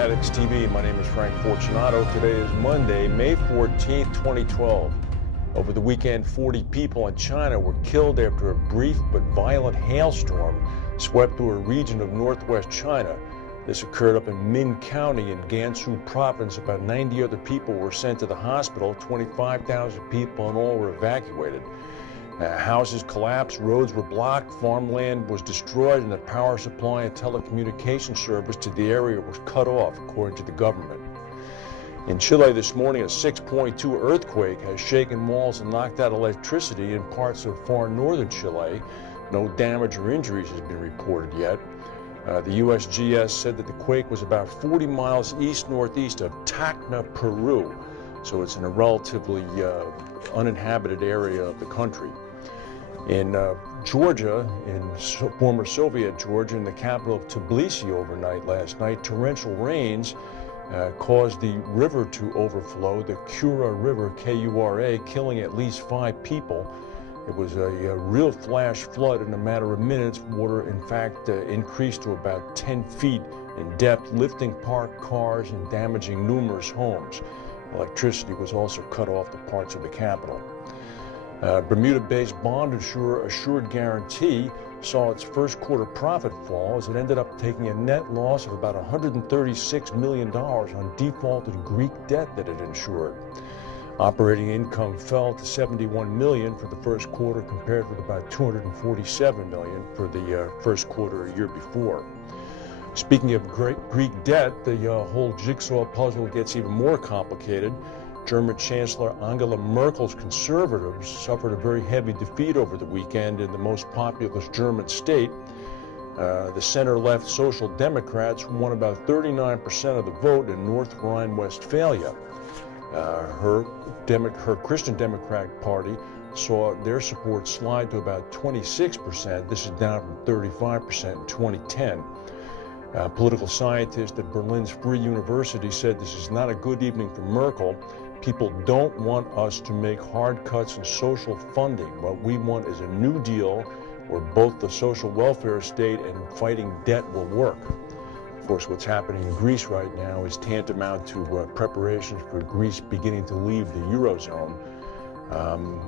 CATEX TV. My name is Frank Fortunato. Today is Monday, May 14th, 2012. Over the weekend, 40 people in China were killed after a brief but violent hailstorm swept through a region of northwest China. This occurred up in Min County in Gansu Province. About 90 other people were sent to the hospital. 25,000 people in all were evacuated. Houses collapsed, roads were blocked, farmland was destroyed, and the power supply and telecommunication service to the area was cut off, according to the government. In Chile this morning, a 6.2 earthquake has shaken walls and knocked out electricity in parts of far northern Chile. No damage or injuries has been reported yet. The USGS said that the quake was about 40 miles east-northeast of Tacna, Peru, so it's in a relatively uninhabited area of the country. In Georgia, in former Soviet Georgia, in the capital of Tbilisi overnight last night, torrential rains caused the river to overflow, the Kura River, K-U-R-A, killing at least 5 people. It was a real flash flood. In a matter of minutes, water, in fact, increased to about 10 feet in depth, lifting parked cars and damaging numerous homes. Electricity was also cut off to parts of the capital. Bermuda-based bond insurer Assured Guarantee saw its first quarter profit fall as it ended up taking a net loss of about $136 million on defaulted Greek debt that it insured. Operating income fell to $71 million for the first quarter compared with about $247 million for the first quarter a year before. Speaking of Greek debt, the whole jigsaw puzzle gets even more complicated. German Chancellor Angela Merkel's conservatives suffered a very heavy defeat over the weekend in the most populous German state. The center-left Social Democrats won about 39% of the vote in North Rhine-Westphalia. Her Christian Democratic Party saw their support slide to about 26%. This is down from 35% in 2010. Political scientist at Berlin's Free University said this is not a good evening for Merkel. People don't want us to make hard cuts in social funding. What we want is a New Deal where both the social welfare state and fighting debt will work. Of course, what's happening in Greece right now is tantamount to preparations for Greece beginning to leave the Eurozone.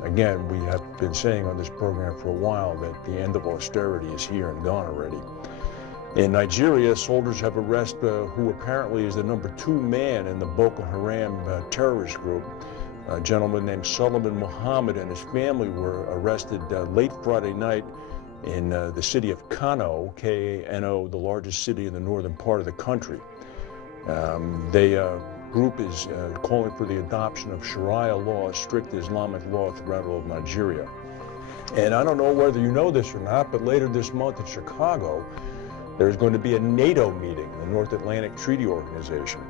Again, we have been saying on this program for a while that the end of austerity is here and gone already. In Nigeria, soldiers have arrested who apparently is the #2 man in the Boko Haram terrorist group. A gentleman named Solomon Muhammad and his family were arrested late Friday night in the city of Kano, K-A-N-O, the largest city in the northern part of the country. The group is calling for the adoption of Sharia law, strict Islamic law throughout all of Nigeria. And I don't know whether you know this or not, but later this month in Chicago, there's going to be a NATO meeting, the North Atlantic Treaty Organization.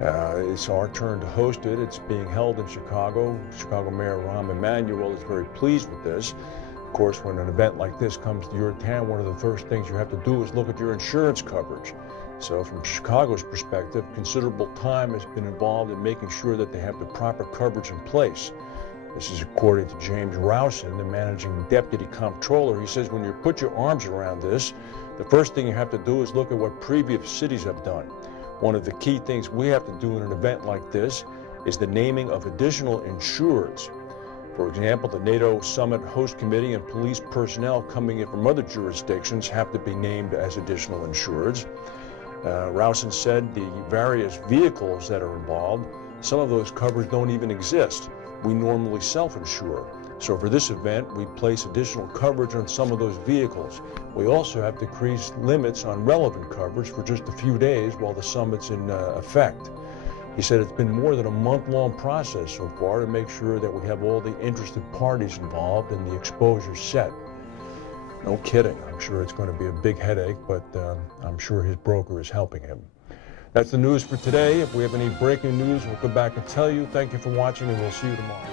It's our turn to host it. It's being held in Chicago. Chicago Mayor Rahm Emanuel is very pleased with this. Of course, when an event like this comes to your town, one of the first things you have to do is look at your insurance coverage. So from Chicago's perspective, considerable time has been involved in making sure that they have the proper coverage in place. This is according to James Rowson, the managing deputy comptroller. He says when you put your arms around this, the first thing you have to do is look at what previous cities have done. One of the key things we have to do in an event like this is the naming of additional insureds. For example, the NATO Summit Host Committee and police personnel coming in from other jurisdictions have to be named as additional insureds. Rowson said the various vehicles that are involved, some of those covers don't even exist. We normally self-insure. So for this event, we place additional coverage on some of those vehicles. We also have decreased limits on relevant coverage for just a few days while the summit's in effect. He said it's been more than a month-long process so far to make sure that we have all the interested parties involved and the exposure set. No kidding. I'm sure it's going to be a big headache, but I'm sure his broker is helping him. That's the news for today. If we have any breaking news, we'll come back and tell you. Thank you for watching, and we'll see you tomorrow.